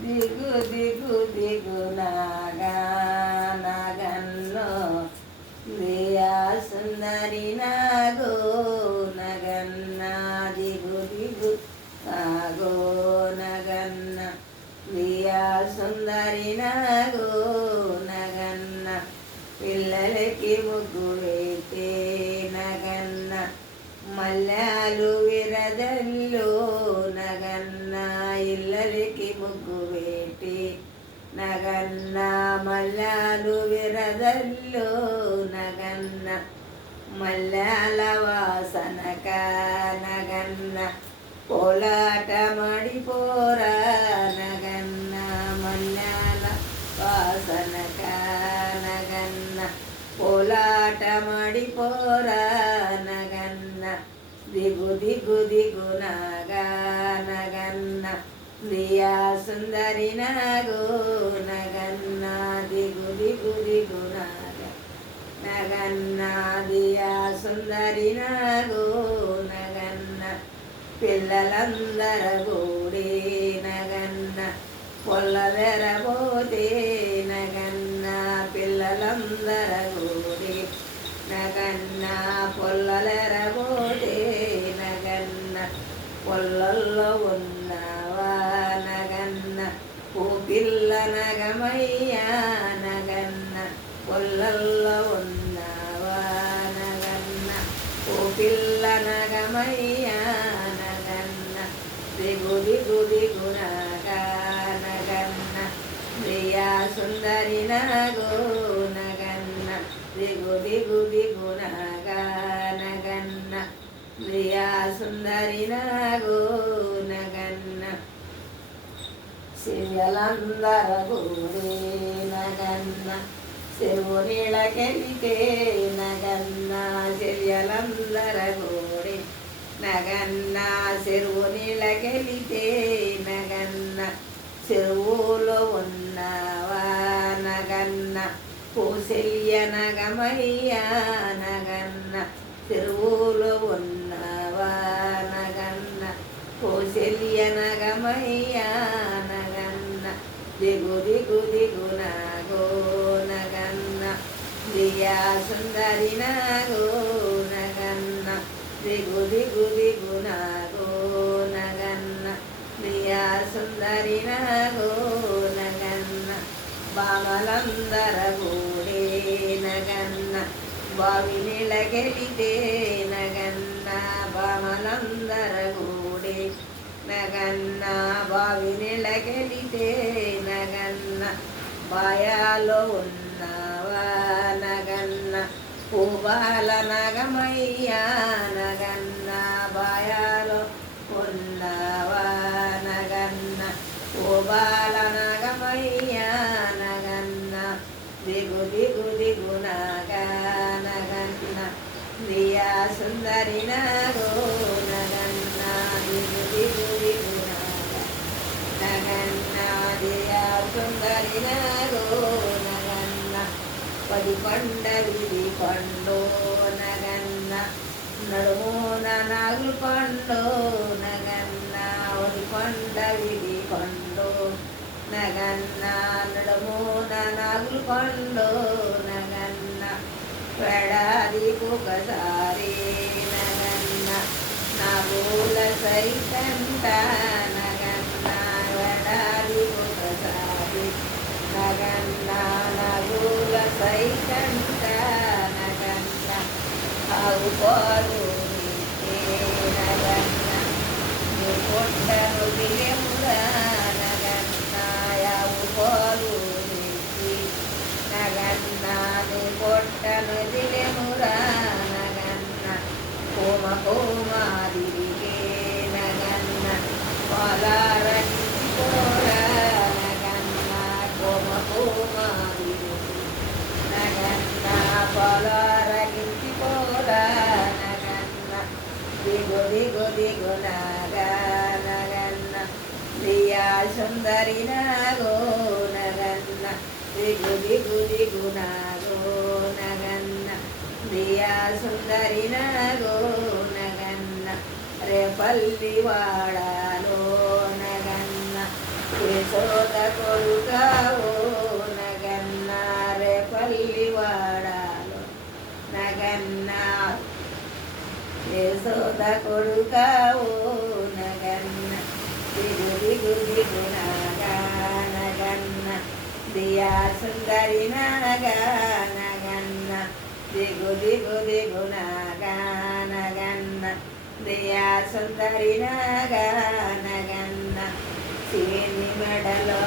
దిగు దిగు దిగు నాగా నగన్నో దియా సుందరి నాగో నగన్న దిగు దిగు నాగో నగన్న దియా సుందరి నాగో నగన్న పిల్లలకి ముగ్గు వేటే నగన్న మల్లాలు విరదల్లో నగన్న ఇల్లలకి ముగ్గు వేటి నగన్న మల్లాలు విరదల్లో నగన్న మల్లాల వాసనక నగన్న కోలాట మడిపోరా నగన్న మల్లాల వాసనక నగన్న కోలాట మడిపోరా నగన్న దిగు దిగు దిగు నాగా నగన్న దియా సుందరి నాగో నగన్న దిగు దిగు దిగు నాగ నగన్న దియా సుందరి నాగో నగన్న పిల్లలందర గోడే నగన్న పొల్లదెరబోతే నగన్న పిల్లలందర గోడే నగన్న పొల్లలెరబోతే నగన్న పొల్లల్లో ఉన్నవా నగన్న ఓ పిల్ల నగమయ్యా నగన్న పొల్లల్లో ఉన్నవా నగన్న ఓ పిల్ల నగమయ్యా నగన్న దిగు దిగు దిగు నాగా నగన్న దియా సుందరి నాగో నగన్న దిగు దిగు దిగు నాగా నగన్న దియా సుందరి నాగో నగన్న సిరియలందర గోడే నగన్న చెరువు నీళ్ళకెళితే నగన్న సిరియలందర గోడే నగన్న చెరువు నీళ్ళకెళితే నగన్న చెరువులో ఉన్నవా నగన్న పూసెల్య నగమయ్యా నగన్న చెరువులో ఉన్నవా నగన్న పూసెల్య నగమయ్యా నగన్న దిగు దిగు దిగు నాగో నగన్న దియా సుందరి నాగో నగన్న దిగు దిగు దిగు నాగో నగన్న దియా సుందరి నాగో నగన్న బామలందర గోడే నగన్న బావి నీళ్ళకెళితే నగన్న బామలందర గోడే నగన్న బావి నీళ్ళకెళితే నగన్న బాయాలో ఉన్నవా నగన్న పూబాల నగమయ్యా నగన్న బాయాలో ఉన్నవా నగన్న పూబాల నగమయ్యా నగన్న దిగు దిగు దిగు నాగా నగన్న దియా సుందరి నాగో నగన్న దిగు దిగు దిగు నాగా నగన్న దియా సుందరి నాగో నగన్న పది కొండ విధి పండు నగన్న నడుమున నాగులు పండు నగన్న ఒడి కొండ విధి పండు నగన్న నడుమున నాగులు పండు నగన్న ఏడాదికొకసారి నగన్న నాగుల సైతంట నగన్న ఏడాదికొకసారి నగన్న నాగుల సైతంట నగన్న ఆవు పాలు నగన్న నీ పొట్టను దిలెమురా నగన్న ఆవు పాలు నగన్న నీ పొట్టను దిలెమురా నగన్న కోమ కోమాదిరిగే నగన్న పాలారనిపోరా నగన్న కోమ కోమాదిరిగే నగన్న పాలారగించిపోరా నగన్న దిగు దిగు దిగు నాగా నగన్న దియా సుందరి నాగో నగన్న దిగు దిగు దిగు నాగో నగన్న దియా సుందరి నాగో నగన్న రేపల్లి వాడాలో నగన్న యశోద నగన్న యశోద కొడుకావో నగన్న దిగు దిగు దిగు నాగా నగన్న దియా సుందరి నాగా నగన్న దిగు దిగు దిగు నాగా నగన్న దియా సుందరి నాగా నగన్న సీని మెడలో